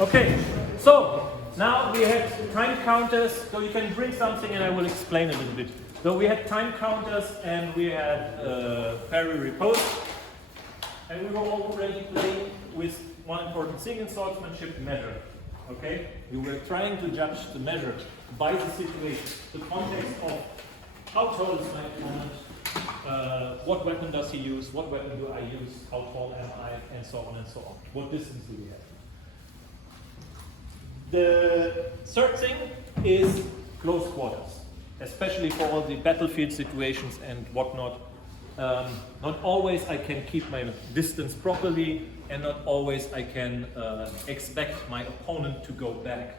Okay, so now we had time counters, so you can bring something and I will explain a little bit. So we had time counters and we had Parry-riposte, and we were already playing with one important thing in swordsmanship: measure. Okay, we were trying to judge the measure by the situation, the context of how tall is my opponent, what weapon does he use, what weapon do I use, how tall am I, and so on and so on. What distance do we have? The third thing is close quarters, especially for all the battlefield situations and whatnot. Not always I can keep my distance properly, and not always I can expect my opponent to go back.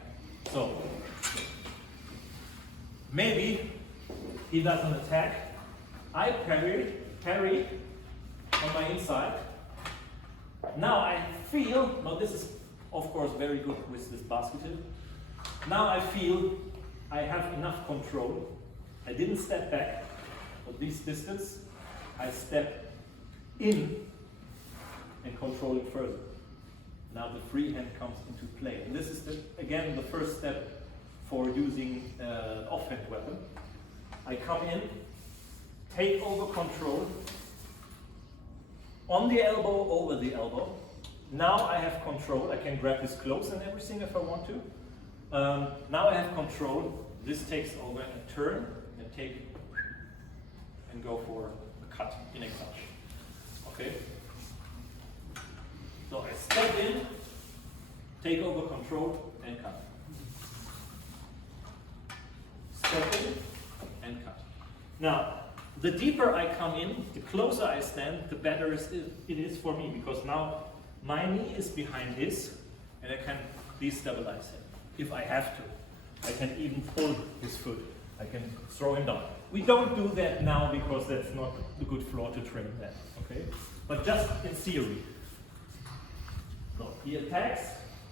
So maybe he doesn't attack, I parry on my inside. Now I feel, now this is of course very good with this basket. Now I feel I have enough control. I didn't step back for this distance, I step in and control it further. Now the free hand comes into play. And this is, again, the first step for using an offhand weapon. I come in, take over control, on the elbow, over the elbow. Now I have control. I can grab his clothes and everything if I want to. Now I have control. This takes over and turn and take and go for a cut in Enclose. Okay? So I step in, take over control, and cut. Step in and cut. Now, the deeper I come in, the closer I stand, the better it is for me, because now my knee is behind his, and I can destabilize him if I have to. I can even pull his foot. I can throw him down. We don't do that now because that's not a good floor to train that. Okay? But just in theory. So he attacks,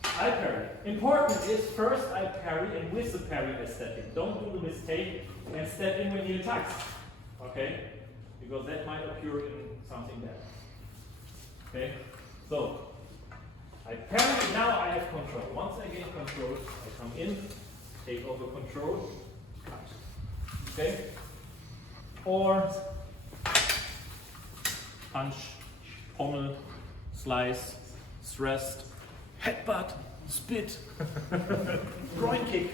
I parry. Important is first I parry, and with the parry I step in. Don't do the mistake and step in when he attacks. Okay? Because that might occur in something bad. Okay? So I parry, now I have control. Once I gain control, I come in, take over control, cut. Okay? Or punch, pommel, slice, thrust, headbutt, spit, groin kick.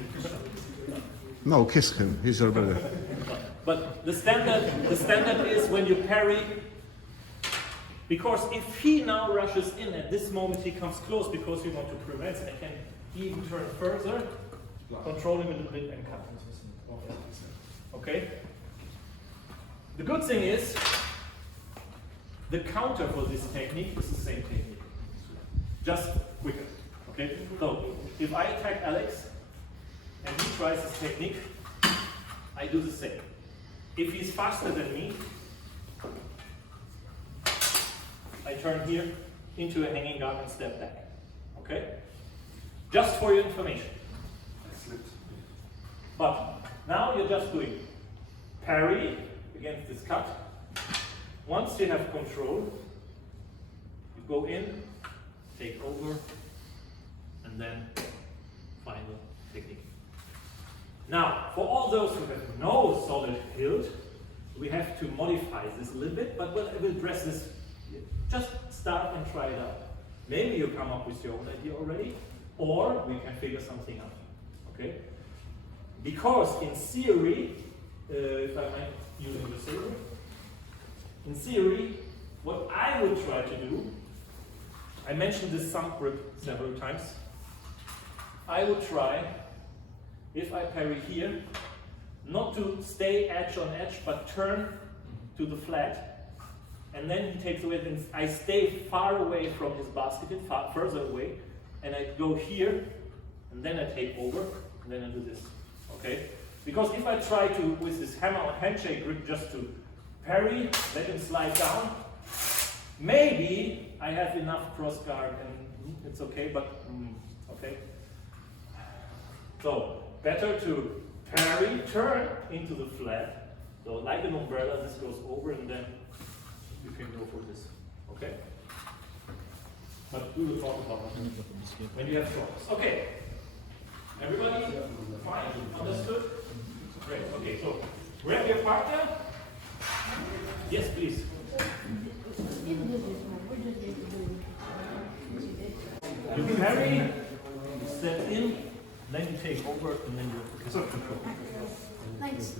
No, kiss him. He's your brother. But the standard is when you parry, because if he now rushes in at this moment, he comes close because you want to prevent, and I can even turn further, control him a little bit, and cut. Okay? The good thing is, the counter for this technique is the same technique, just quicker. Okay? So, if I attack Alex, and he tries this technique, I do the same. If he's faster than me, I turn here into a hanging guard and step back. Okay? Just for your information. But now you're just doing parry against this cut. Once you have control, you go in, take over, and then final technique. Now, for all those who have no solid hilt, we have to modify this a little bit, but we'll address this. Just start and try it out. Maybe you come up with your own idea already, or we can figure something out. Okay? Because in theory, if I might use the theory, in theory, what I would try to do, I mentioned this thumb grip several times. I would try, if I parry here, not to stay edge on edge, but turn to the flat, and then he takes away, and I stay far away from his basket, further away, and I go here, and then I take over, and then I do this. Okay? Because if I try to, with this hammer or handshake grip, just to parry, let him slide down, maybe I have enough cross guard and it's okay, but okay. So, better to parry, turn into the flat. So, like an umbrella, this goes over and then you can go for this. Okay? But we will talk about that when you have troubles. Okay. Everybody fine? Understood? Great. Okay, so grab your partner. Yes, please. You carry, step in, then you take over, and then you control. Thanks.